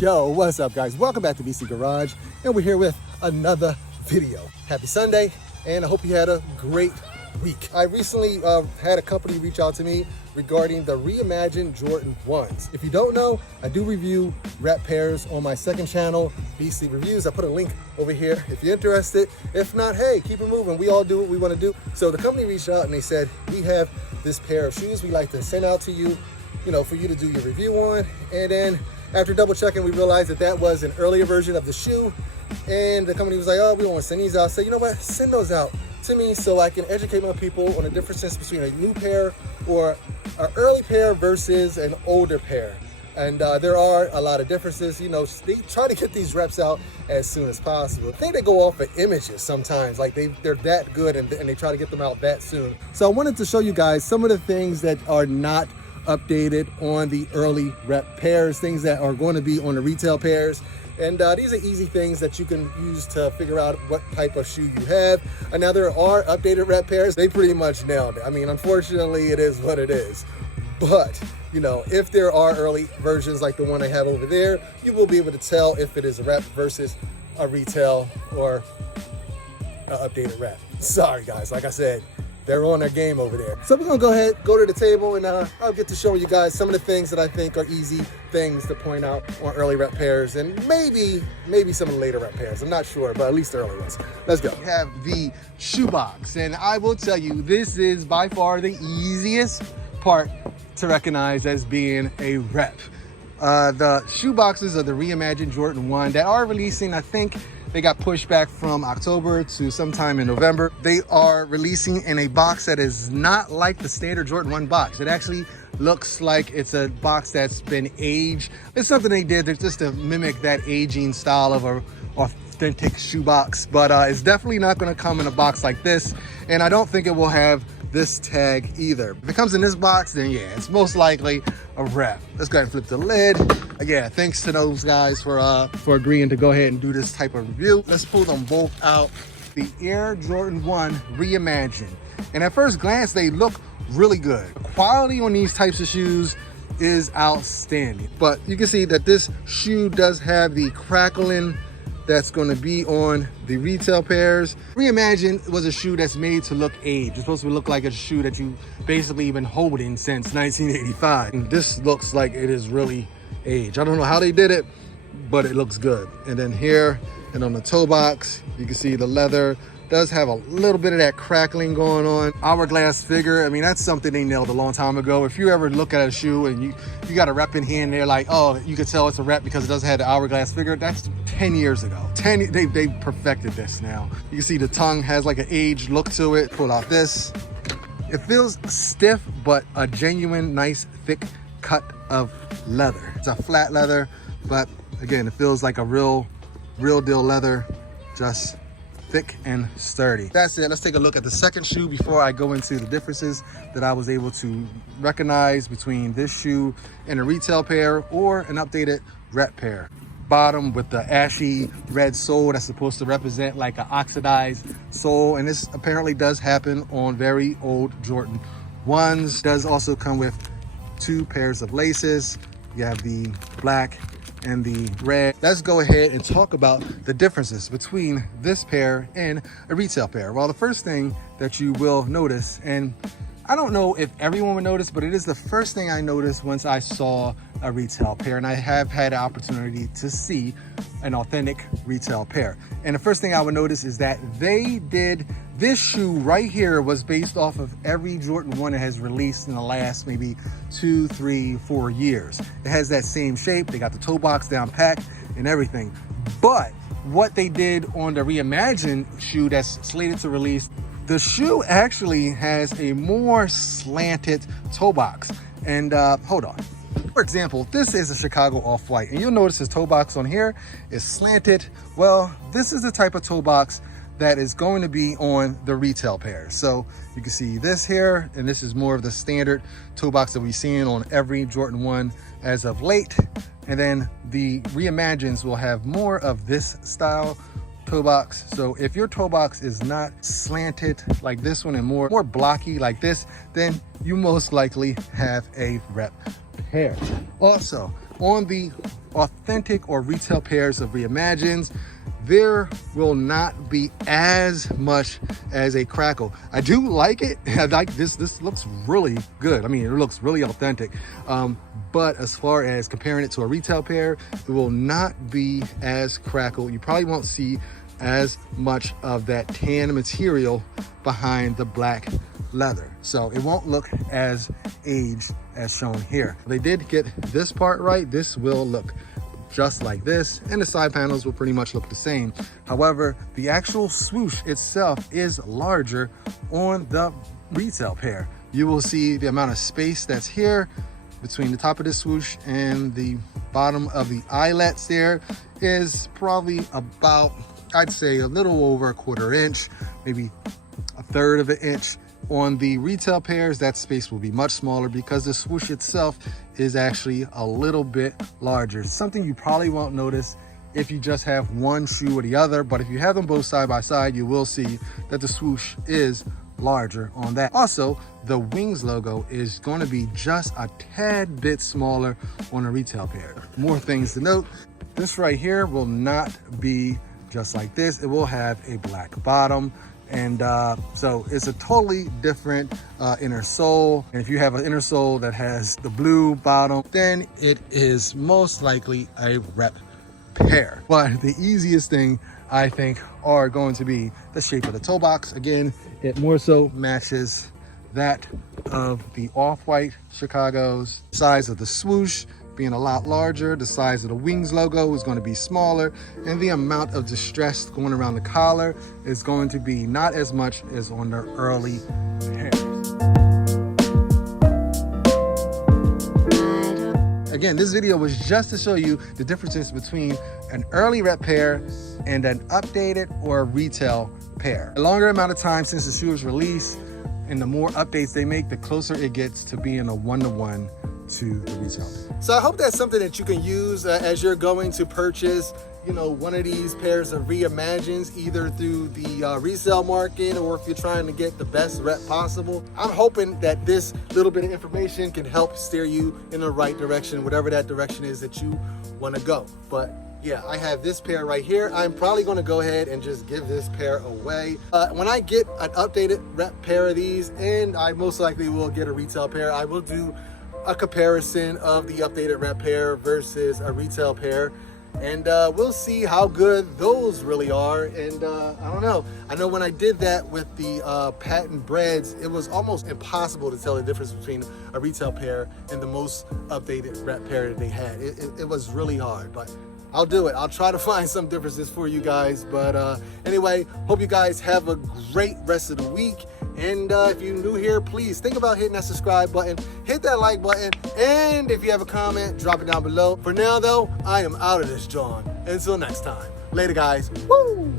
Yo, what's up guys? Welcome back to BC Garage, and we're here with another video. Happy Sunday, and I hope you had a great week. I recently had a company reach out to me regarding the reimagined Jordan 1s. If you don't know, I do review rep pairs on my second channel, BC Reviews. I put a link over here if you're interested. If not, hey, keep it moving. We all do what we want to do. So the company reached out and they said, we have this pair of shoes we'd like to send out to you, for you to do your review on. And then after double checking, we realized that that was an earlier version of the shoe. And the company was like, oh, we don't want to send these out. So you know what, send those out to me so I can educate my people on the differences between a new pair or an early pair versus an older pair. And there are a lot of differences. They try to get these reps out as soon as possible. I think they go off of images sometimes, like they're that good and they try to get them out that soon. So I wanted to show you guys some of the things that are not updated on the early rep pairs, things that are going to be on the retail pairs. And these are easy things that you can use to figure out what type of shoe you have. And now there are updated rep pairs. They pretty much nailed it. I mean, unfortunately, it is what it is. But, if there are early versions like the one I have over there, you will be able to tell if it is a rep versus a retail or an updated rep. Sorry, guys. Like I said, they're on their game over there. So we're gonna go ahead, go to the table, and I'll get to show you guys some of the things that I think are easy things to point out on early rep pairs, and maybe some of the later rep pairs. I'm not sure, but at least the early ones. Let's go. We have the shoebox, and I will tell you, this is by far the easiest part to recognize as being a rep. The shoe boxes of the reimagined Jordan 1 that are releasing, I think, they got pushed back from October to sometime in November. They are releasing in a box that is not like the standard Jordan 1 box. It actually looks like it's a box that's been aged. It's something they did just to mimic that aging style of a authentic shoe box, but it's definitely not gonna come in a box like this. And I don't think it will have this tag either. If it comes in this box, then yeah, it's most likely a rep. Let's go ahead and flip the lid. Yeah, thanks to those guys for agreeing to go ahead and do this type of review. Let's pull them both out. The Air Jordan 1 Reimagined. And at first glance, they look really good. The quality on these types of shoes is outstanding. But you can see that this shoe does have the crackling that's going to be on the retail pairs. Reimagined was a shoe that's made to look aged. It's supposed to look like a shoe that you basically been holding since 1985. And this looks like it is really aged. I don't know how they did it, but it looks good. And then here and on the toe box, you can see the leather does have a little bit of that crackling going on. Hourglass figure, I mean, that's something they nailed a long time ago. If you ever look at a shoe and you got a rep in here and they're like, oh, you could tell it's a rep because it doesn't have the hourglass figure, that's 10 years ago. They perfected this now. You can see the tongue has like an aged look to it. Pull out this. It feels stiff, but a genuine, nice, thick cut of leather. It's a flat leather, but again, it feels like a real deal leather, just thick and sturdy. That's it. Let's take a look at the second shoe before I go into the differences that I was able to recognize between this shoe and a retail pair or an updated rep pair. Bottom with the ashy red sole that's supposed to represent like an oxidized sole, and this apparently does happen on very old Jordan 1s. Does also come with two pairs of laces. You have the black and the red. Let's go ahead and talk about the differences between this pair and a retail pair. Well, the first thing that you will notice, and I don't know if everyone would notice, but it is the first thing I noticed once I saw a retail pair, and I have had an opportunity to see an authentic retail pair. And the first thing I would notice is that they did this shoe right here was based off of every Jordan 1 that has released in the last maybe 2, 3, 4 years. It has that same shape. They got the toe box down packed and everything. But what they did on the reimagined shoe that's slated to release, the shoe actually has a more slanted toe box. And hold on. For example, this is a Chicago Off-White, and you'll notice his toe box on here is slanted. Well, this is the type of toe box that is going to be on the retail pair. So you can see this here, and this is more of the standard toe box that we've seen on every Jordan 1 as of late. And then the Reimagines will have more of this style toe box. So if your toe box is not slanted like this one and more blocky like this, then you most likely have a rep pair. Also, on the authentic or retail pairs of Reimagines, there will not be as much as a crackle. I do like it. I like this looks really good. I mean, it looks really authentic. But as far as comparing it to a retail pair, it will not be as crackle. You probably won't see as much of that tan material behind the black leather. So it won't look as aged as shown here. They did get this part right. This will look just like this, and the side panels will pretty much look the same. However, the actual swoosh itself is larger on the retail pair. You will see the amount of space that's here between the top of the swoosh and the bottom of the eyelets there is probably about, I'd say, a little over a 1/4 inch, maybe a 1/3 of an inch. On the retail pairs, that space will be much smaller because the swoosh itself is actually a little bit larger. It's something you probably won't notice if you just have one shoe or the other, but if you have them both side by side, you will see that the swoosh is larger on that. Also, the Wings logo is going to be just a tad bit smaller on a retail pair. More things to note, this right here will not be just like this. It will have a black bottom. And so it's a totally different inner sole. And if you have an inner sole that has the blue bottom, then it is most likely a rep pair. But the easiest thing, I think, are going to be the shape of the toe box. Again, it more so matches that of the Off-White Chicago's. Size of the swoosh being a lot larger, the size of the Wings logo is going to be smaller, and the amount of distress going around the collar is going to be not as much as on the early pairs. Again, this video was just to show you the differences between an early rep pair and an updated or retail pair. The longer amount of time since the shoe was released and the more updates they make, the closer it gets to being a one-to-one to the retail. So I hope that's something that you can use as you're going to purchase, you know, one of these pairs of Reimagines, either through the resale market or if you're trying to get the best rep possible. I'm hoping that this little bit of information can help steer you in the right direction, whatever that direction is that you want to go. But yeah, I have this pair right here. I'm probably going to go ahead and just give this pair away. When I get an updated rep pair of these, and I most likely will get a retail pair, I will do a comparison of the updated rep pair versus a retail pair, and we'll see how good those really are. And I don't know, I know when I did that with the patent breads, it was almost impossible to tell the difference between a retail pair and the most updated rep pair that they had. It was really hard, but I'll do it. I'll try to find some differences for you guys. But anyway, hope you guys have a great rest of the week. And if you're new here, please think about hitting that subscribe button, hit that like button, and if you have a comment, drop it down below. For now, though, I am out of this, John. Until next time. Later, guys. Woo!